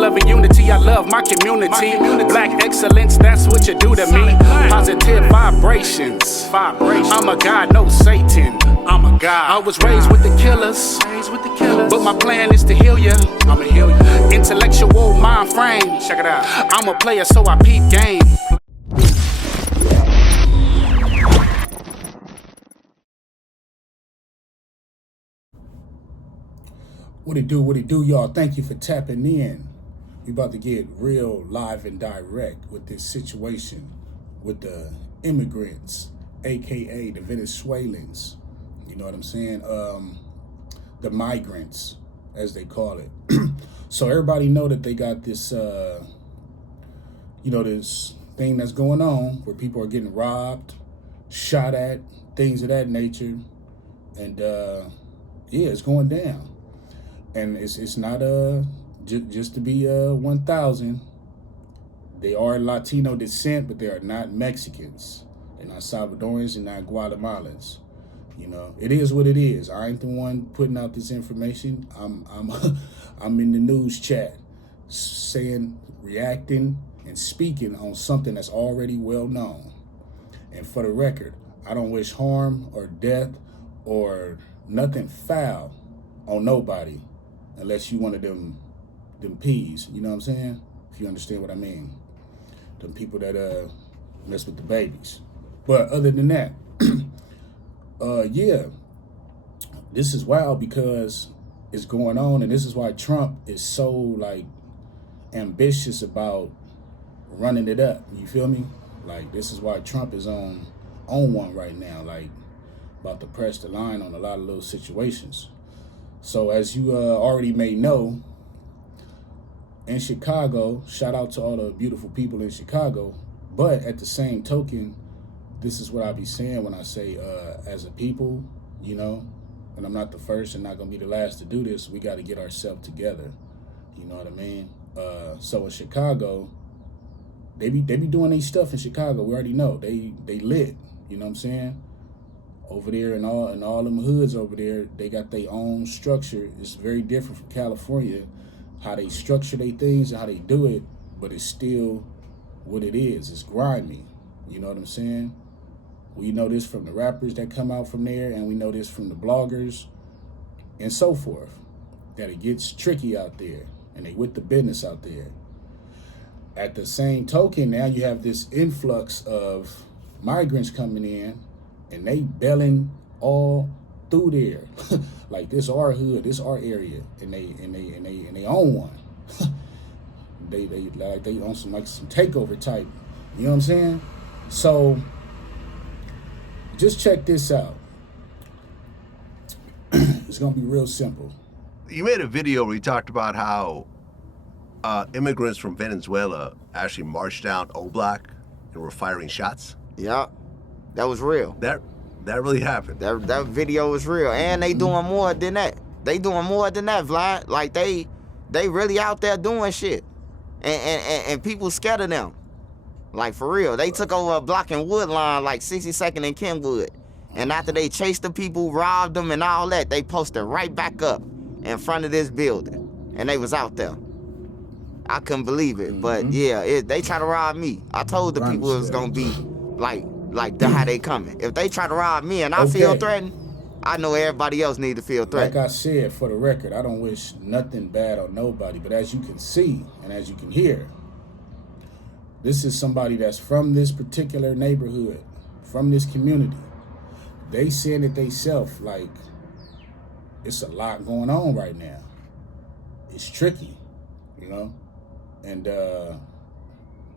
love and unity, I love my community. Black excellence, that's what you do to me. Positive vibrations. I'm a god, no Satan. I'm a god. I was raised with the killers, but my plan is to heal ya. I'ma heal you. Intellectual mind frame. Check it out. I'm a player, so I peep game. What it do, y'all? Thank you for tapping in. We about to get real live and direct with this situation with the immigrants, aka the Venezuelans. You know what I'm saying? The migrants, as they call it. So everybody know that they got this, this thing that's going on where people are getting robbed, shot at, things of that nature, and yeah, it's going down. And it's not just to be 1,000. They are Latino descent, but they are not Mexicans. They're not Salvadorans and not Guatemalans. You know, it is what it is. I ain't the one putting out this information. I'm in the news chat saying, reacting, and speaking on something that's already well known. And for the record, I don't wish harm or death or nothing foul on nobody. Unless you one of them peas, you know what I'm saying? If you understand what I mean. Them people that mess with the babies. But other than that, yeah, this is wild because it's going on, and this is why Trump is so like ambitious about running it up. You feel me? Like this is why Trump is on one right now, like about to press the line on a lot of little situations. So as you already may know, in Chicago, shout out to all the beautiful people in Chicago, but at the same token, this is what I be saying when I say as a people, you know, and I'm not the first and not gonna be the last to do this, we gotta get ourselves together, you know what I mean? So in Chicago, they be doing their stuff in Chicago, we already know, they lit, you know what I'm saying? Over there and all them hoods over there, they got their own structure. It's very different from California, how they structure their things and how they do it, but it's still what it is. It's grimy. You know what I'm saying? We know this from the rappers that come out from there, and we know this from the bloggers and so forth, that it gets tricky out there, and they with the business out there. At the same token, now you have this influx of migrants coming in, and they belling all through there. Like this our hood, this our area, and they own one. they own some takeover type. You know what I'm saying? So just check this out. It's gonna be real simple. You made a video where you talked about how immigrants from Venezuela actually marched down O Block and were firing shots. Yeah. That was real. That really happened. That video was real, and they doing more than that. They doing more than that, Vlad. Like they really out there doing shit, and people scared of them. Like for real, they took over a block in Woodline, like 62nd and Kenwood, and after they chased the people, robbed them, and all that, they posted right back up in front of this building, and they was out there. I couldn't believe it, but yeah, they try to rob me. I told the people it was gonna be like how they coming. If they try to rob me and I feel threatened, I know everybody else need to feel threatened. Like I said, for the record, I don't wish nothing bad on nobody, but as you can see and as you can hear, this is somebody that's from this particular neighborhood, from this community. They saying it they self, like, it's a lot going on right now. It's tricky, you know? And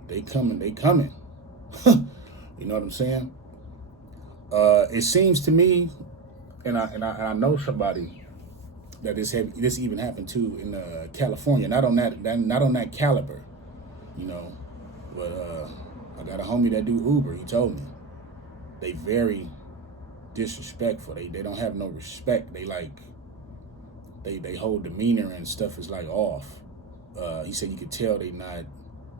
they coming. You know what I'm saying? It seems to me, and I know somebody that this even happened to in California. Not on that caliber, you know. But I got a homie that do Uber. He told me they very disrespectful. They don't have no respect. They like they whole demeanor and stuff is like off. He said you could tell they not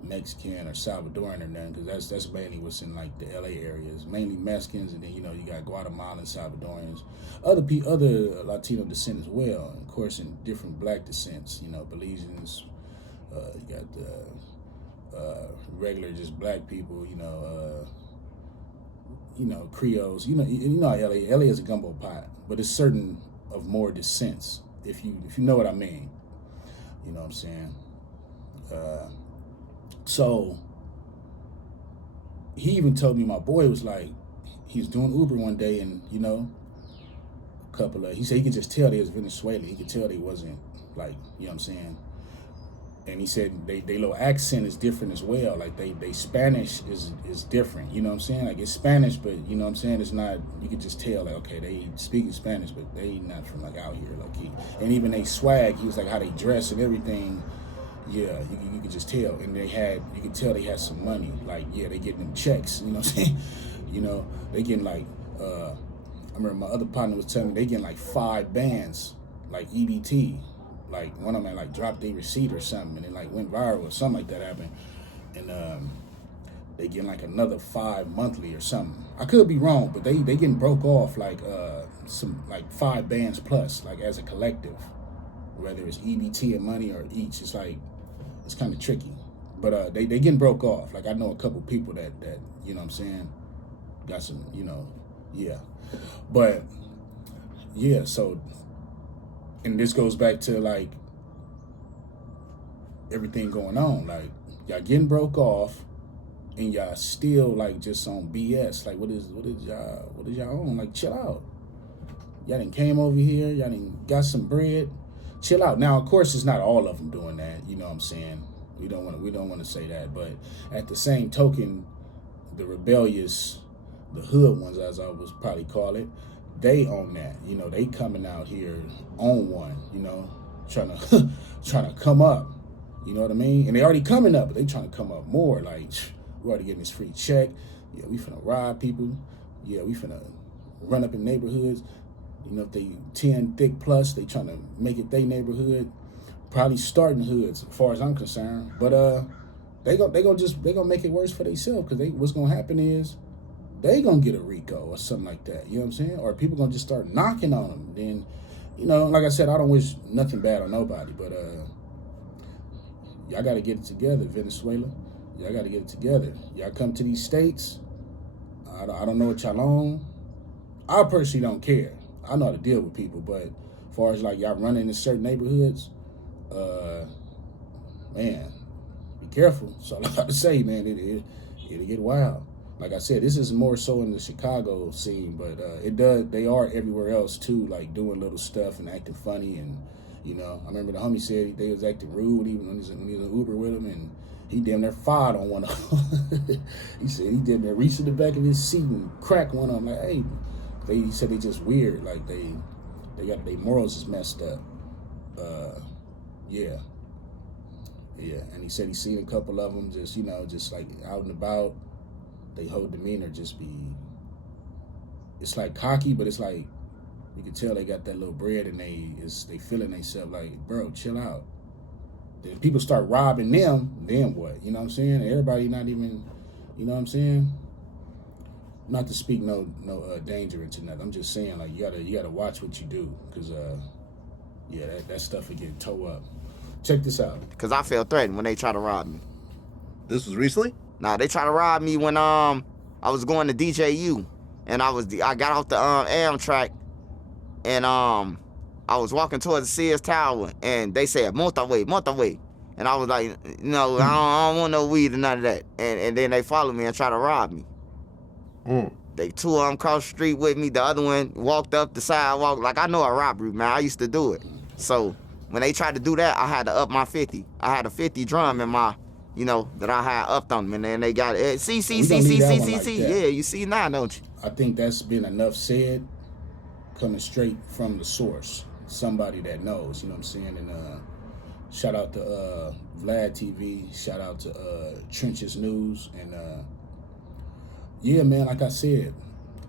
Mexican or Salvadoran or nothing, because that's mainly what's in like the LA areas, mainly Mexicans, and then you got Guatemalan, Salvadorians, other Latino descent as well, of course, in different black descents, Belizeans, You got the regular just black people, Creoles. You know how LA is a gumbo pot, but it's certain of more descents, if you know what I mean. You know what I'm saying? So he even told me, my boy was like, he was doing Uber one day, and he said he could just tell they was Venezuelan. He could tell they wasn't like, you know what I'm saying? And he said they little accent is different as well. Like they Spanish is different. You know what I'm saying? Like it's Spanish, but you know what I'm saying? It's not, you could just tell like, okay, they speaking Spanish, but they not from like out here, low key. And even they swag, he was like how they dress and everything. Yeah, you could just tell. And you could tell they had some money. Like, yeah, they getting them checks, you know what I'm saying? They getting like, I remember my other partner was telling me they getting like 5 bands, like EBT. Like one of them had like dropped their receipt or something, and it like went viral or something like that happened. And they getting like another 5 monthly or something. I could be wrong, but they getting broke off like some like 5 bands plus, like as a collective, whether it's EBT and money or each. It's like, it's kind of tricky, but they getting broke off. Like I know a couple people that you know what I'm saying, got some, yeah, but yeah. So, and this goes back to like everything going on. Like y'all getting broke off, and y'all still like just on BS. Like what is y'all on? Like chill out. Y'all done came over here. Y'all done got some bread. Chill out. Now, of course, it's not all of them doing that. You know what I'm saying? We don't want to say that, but at the same token, the rebellious, the hood ones, as I would probably call it, they own that. They coming out here on one. Trying to come up. You know what I mean? And they already coming up, but they trying to come up more. Like we already getting this free check. Yeah, we finna rob people. Yeah, we finna run up in neighborhoods. If they 10 thick plus, they trying to make it their neighborhood. Probably starting hoods, as far as I'm concerned. But they gonna make it worse for themselves, because what's gonna happen is they gonna get a RICO or something like that. You know what I'm saying? Or people gonna just start knocking on them. Then, like I said, I don't wish nothing bad on nobody, but y'all gotta get it together, Venezuela. Y'all gotta get it together. Y'all come to these states. I don't know what y'all on. I personally don't care. I know how to deal with people, but as far as like y'all running in certain neighborhoods, man, be careful. So I got to say, man, it'll get wild. Like I said, this is more so in the Chicago scene, but they are everywhere else too, like doing little stuff and acting funny. And I remember the homie said they was acting rude even when he was in Uber with him, and he damn near fired on one of them. He said he damn near reached in the back of his seat and cracked one of them. Like, hey. He said they just weird, like they got their morals is messed up. Yeah. And he said he seen a couple of them just like out and about. They whole demeanor just be, it's like cocky, but it's like you can tell they got that little bread and they feeling themselves like, bro, chill out. Then people start robbing them, then what? You know what I'm saying? Everybody not even, you know what I'm saying? Not to speak no danger into nothing. I'm just saying, like, you gotta watch what you do, because that stuff will get towed up. Check this out. Cause I felt threatened when they tried to rob me. This was recently? Nah, they tried to rob me when I was going to DJU, and I got off the Amtrak, and I was walking towards the Sears Tower, and they said motorway, and I was like, no, I don't want no weed or none of that, and then they followed me and tried to rob me. They 2 of them crossed the street with me. The other one walked up the sidewalk. Like, I know a robbery, man. I used to do it. So when they tried to do that, I had to up my 50. I had a 50 drum in my, that I had upped on them. And then they got it. See. Yeah, you see now, don't you? I think that's been enough said, coming straight from the source. Somebody that knows, you know what I'm saying? And shout out to Vlad TV. Shout out to Trenches News. And yeah, man, like I said,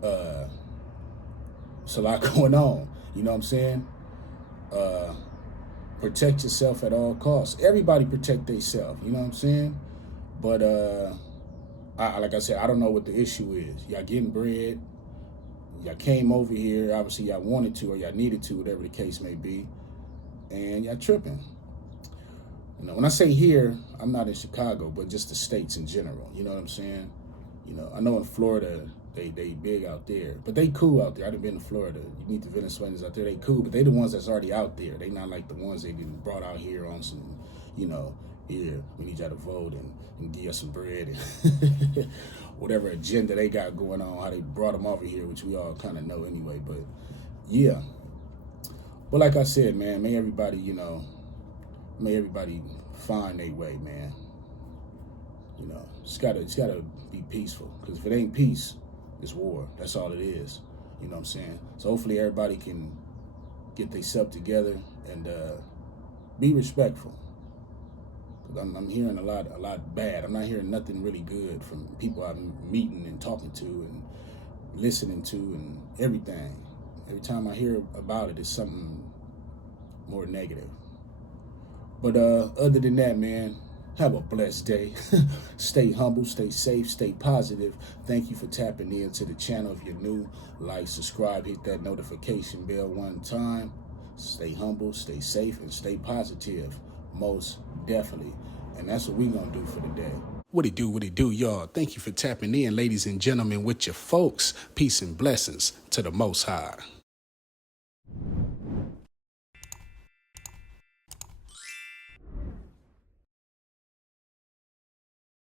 it's a lot going on. You know what I'm saying? Protect yourself at all costs. Everybody protect themselves. You know what I'm saying? But like I said, I don't know what the issue is. Y'all getting bread. Y'all came over here. Obviously, y'all wanted to or y'all needed to, whatever the case may be. And y'all tripping. You know, when I say here, I'm not in Chicago, but just the states in general. You know what I'm saying? You know, I know in Florida, they big out there, but they cool out there. I've been to Florida. You meet the Venezuelans out there, they cool, but they the ones that's already out there. They not like the ones they get brought out here on some, you know, here, we need y'all to vote and give us some bread and whatever agenda they got going on, how they brought them over here, which we all kind of know anyway, but yeah. But like I said, man, may everybody, you know, may everybody find their way, man. You know, it's gotta be peaceful, because if it ain't peace, it's war. That's all it is. You know what I'm saying? So hopefully everybody can get themselves together and be respectful. Cause I'm hearing a lot bad. I'm not hearing nothing really good from people I'm meeting and talking to and listening to and everything. Every time I hear about it, it's something more negative. But other than that, man, have a blessed day. Stay humble, stay safe, stay positive. Thank you for tapping into the channel. If you're new, like, subscribe, hit that notification bell one time. Stay humble, stay safe, and stay positive. Most definitely. And that's what we're going to do for the day. What it do, y'all? Thank you for tapping in, ladies and gentlemen, with your folks. Peace and blessings to the Most High.